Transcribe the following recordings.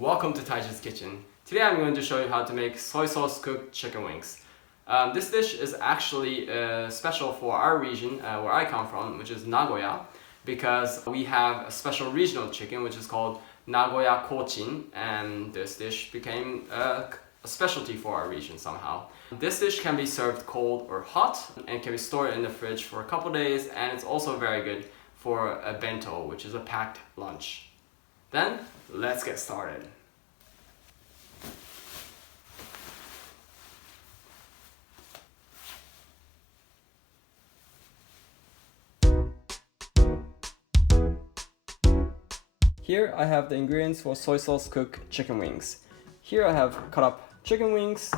Welcome to Taiji's Kitchen. Today I'm going to show you how to make soy sauce cooked chicken wings. This dish is actually special for our region where I come from, which is Nagoya, because we have a special regional chicken which is called Nagoya Kochin, and this dish became a specialty for our region somehow. This dish can be served cold or hot and can be stored in the fridge for a couple days, and it's also very good for a bento, which is a packed lunch. Then, let's get started. Here I have the ingredients for soy sauce cooked chicken wings. Here I have cut up chicken wings,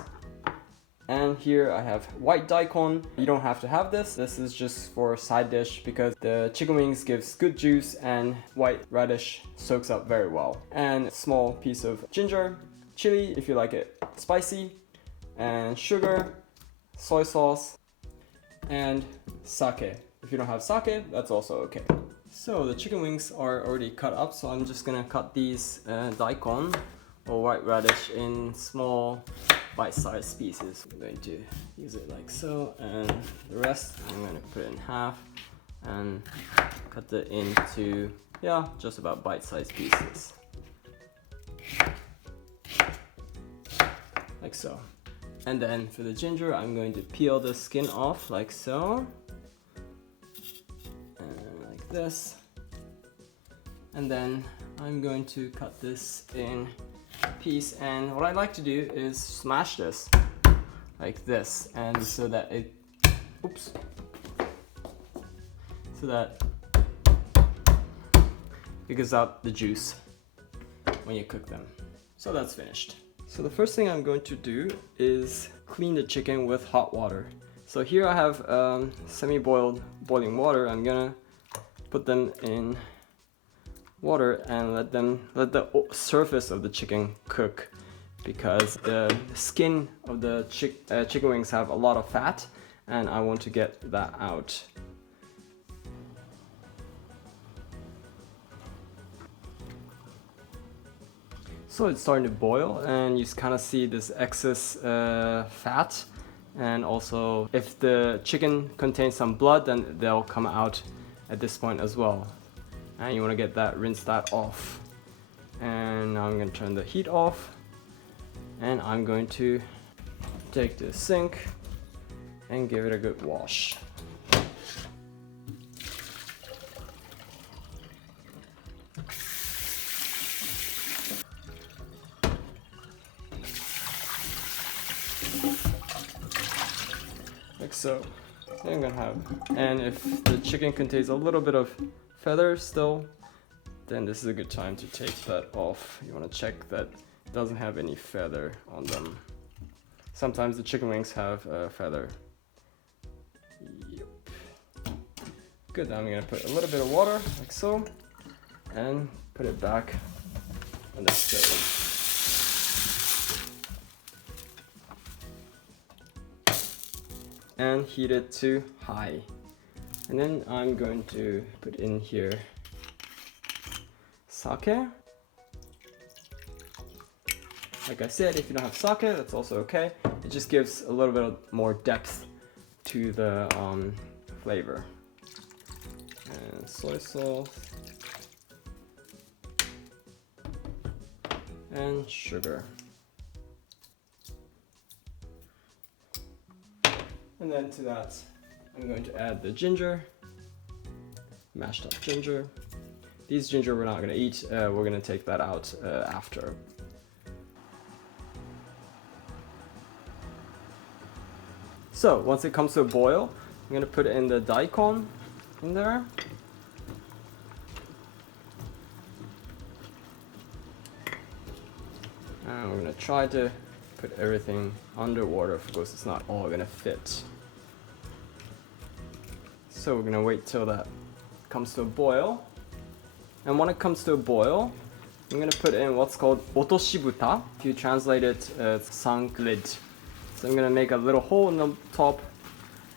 and here I have white daikon. You don't have to have this. This is just for a side dish because the chicken wings gives good juice and white radish soaks up very well. And a small piece of ginger, chili if you like it spicy, and sugar, soy sauce, and sake. If you don't have sake, that's also okay. So the chicken wings are already cut up, so I'm just gonna cut these daikon or white radish in small bite-sized pieces. I'm going to use it like so, and the rest I'm going to put it in half and cut it into, just about bite-sized pieces. Like so. And then for the ginger, I'm going to peel the skin off like so. And like this. And then I'm going to cut this in piece, and what I like to do is smash this like this, and so that it gives out the juice when you cook them. So that's finished. So the first thing I'm going to do is clean the chicken with hot water. So here I have semi-boiled boiling water. I'm gonna put them in water and let the surface of the chicken cook, because the skin of the chicken wings have a lot of fat, and I want to get that out. So it's starting to boil, and you kind of see this excess fat, and also if the chicken contains some blood, then they'll come out at this point as well. And you want to rinse that off. And now I'm going to turn the heat off, and I'm going to take the sink and give it a good wash. Like so. I'm gonna have, and if the chicken contains a little bit of feather still, then this is a good time to take that off. You want to check that it doesn't have any feather on them. Sometimes the chicken wings have feather. Yep. Good, now I'm going to put a little bit of water like so and put it back on the stove. And heat it to high. And then I'm going to put in here sake. Like I said, if you don't have sake, that's also okay. It just gives a little bit more depth to the flavor. And soy sauce. And sugar. And then to that, I'm going to add the ginger, mashed up ginger. These ginger we're not going to eat, we're going to take that out after. So once it comes to a boil, I'm going to put in the daikon in there. And we're going to try to put everything underwater. Of course, it's not all going to fit. So we're gonna wait till that comes to a boil. And when it comes to a boil, I'm gonna put in what's called otoshibuta. If you translate it, it's sunk lid. So I'm gonna make a little hole in the top,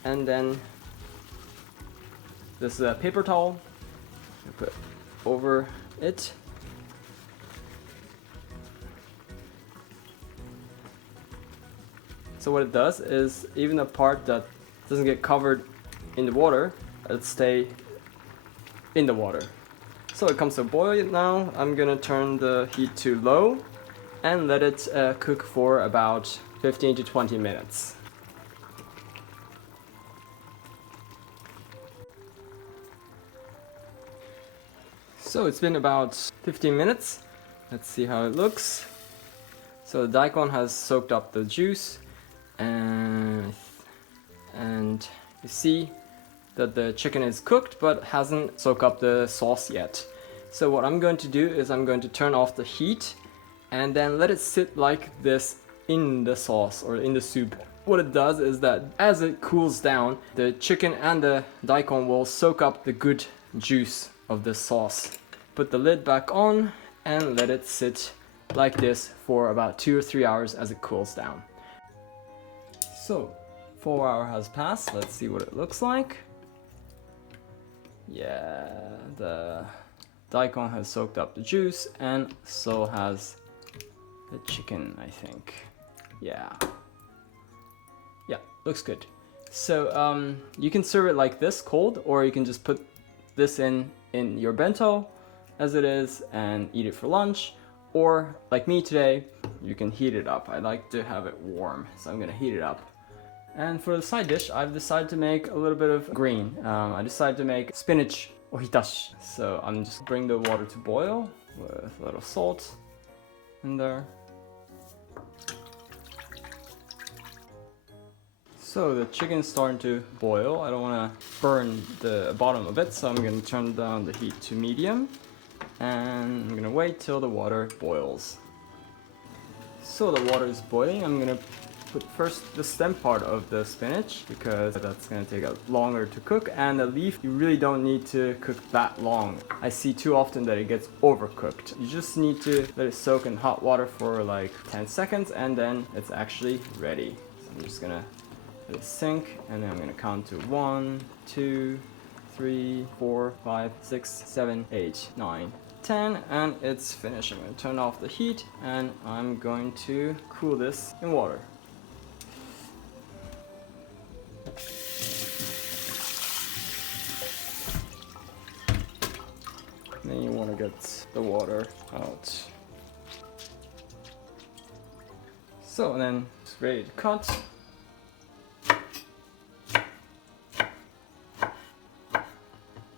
and then this is a paper towel. Put over it, So what it does is even the part that doesn't get covered in the water, it stay in the water. So it comes to a boil now. I'm gonna turn the heat to low and let it cook for about 15 to 20 minutes. So it's been about 15 minutes. Let's see how it looks. So the daikon has soaked up the juice, and you see that the chicken is cooked but hasn't soaked up the sauce yet. So what I'm going to do is I'm going to turn off the heat and then let it sit like this in the sauce or in the soup. What it does is that as it cools down, the chicken and the daikon will soak up the good juice of the sauce. Put the lid back on and let it sit like this for about 2 or 3 hours as it cools down. So 4 hours has passed. Let's see what it looks like. Yeah, the daikon has soaked up the juice and so has the chicken, I think. Yeah, looks good. So you can serve it like this cold, or you can just put this in your bento as it is and eat it for lunch. Or like me today, you can heat it up. I like to have it warm, so I'm gonna heat it up. And for the side dish, I've decided to make a little bit of green. I decided to make spinach ohitashi. So I'm just bring the water to boil with a little salt in there. So the chicken's starting to boil. I don't want to burn the bottom of it, so I'm going to turn down the heat to medium. And I'm going to wait till the water boils. So the water is boiling. I'm going to put first the stem part of the spinach because that's going to take longer to cook, and the leaf you really don't need to cook that long. I see too often that it gets overcooked. You just need to let it soak in hot water for like 10 seconds and then it's actually ready. So I'm just going to let it sink, and then I'm going to count to 1, 2, 3, 4, 5, 6, 7, 8, 9, 10, and it's finished. I'm going to turn off the heat and I'm going to cool this in water. Then you want to get the water out. So then it's ready to cut.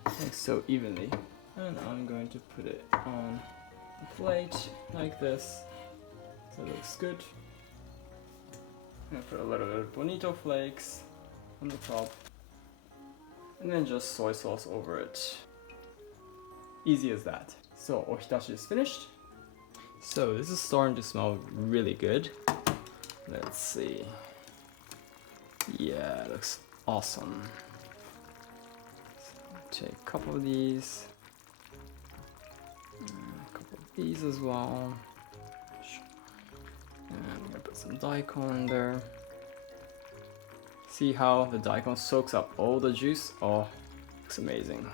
Like so evenly. And I'm going to put it on a plate like this. So it looks good. I'm going to put a little bit of bonito flakes on the top. And then just soy sauce over it. Easy as that. So ohitashi is finished. So this is starting to smell really good. Let's see. Yeah, it looks awesome. So take a couple of these. A couple of these as well. And I'm gonna put some daikon in there. See how the daikon soaks up all the juice? Oh, looks amazing.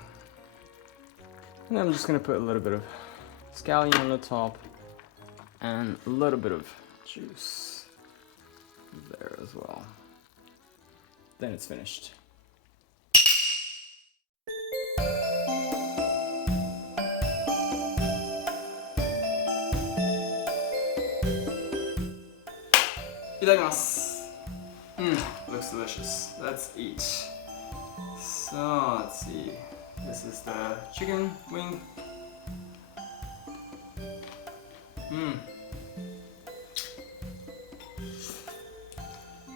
And I'm just gonna put a little bit of scallion on the top and a little bit of juice there as well. Then it's finished. Itadakimasu. Looks delicious. Let's eat. So let's see. This is the chicken wing.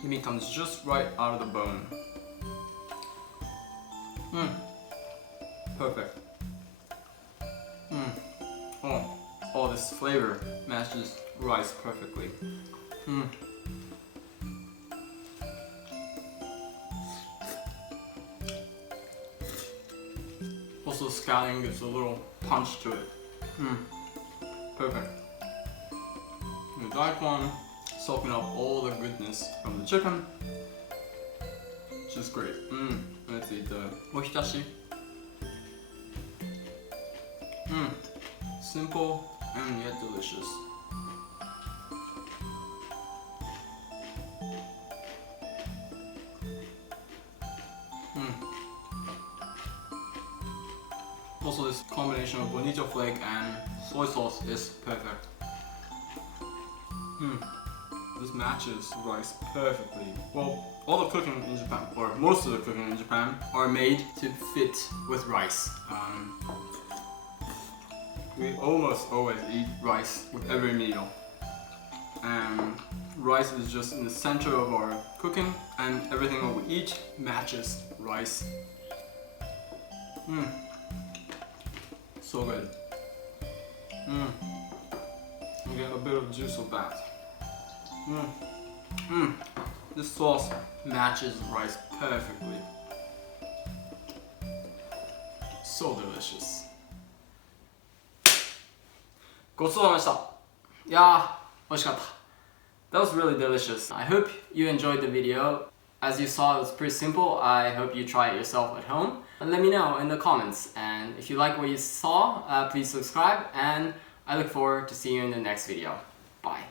The meat comes just right out of the bone. Perfect. Oh, this flavor matches rice perfectly. Also, scallion gives a little punch to it. Perfect. The daikon soaking up all the goodness from the chicken. Just great. Let's eat the ohitashi. Simple and yet delicious. Also, this combination of bonito flake and soy sauce is perfect. This matches rice perfectly. Well, all the cooking in Japan, or most of the cooking in Japan, are made to fit with rice. We almost always eat rice with every meal. And rice is just in the center of our cooking, and everything that we eat matches rice. So good. You get a bit of juice of that. This sauce matches rice perfectly. So delicious. ごちそうさまでした。いやー、美味しかった。That was really delicious. I hope you enjoyed the video. As you saw, it was pretty simple. I hope you try it yourself at home. And let me know in the comments. And if you like what you saw, please subscribe. And I look forward to seeing you in the next video. Bye.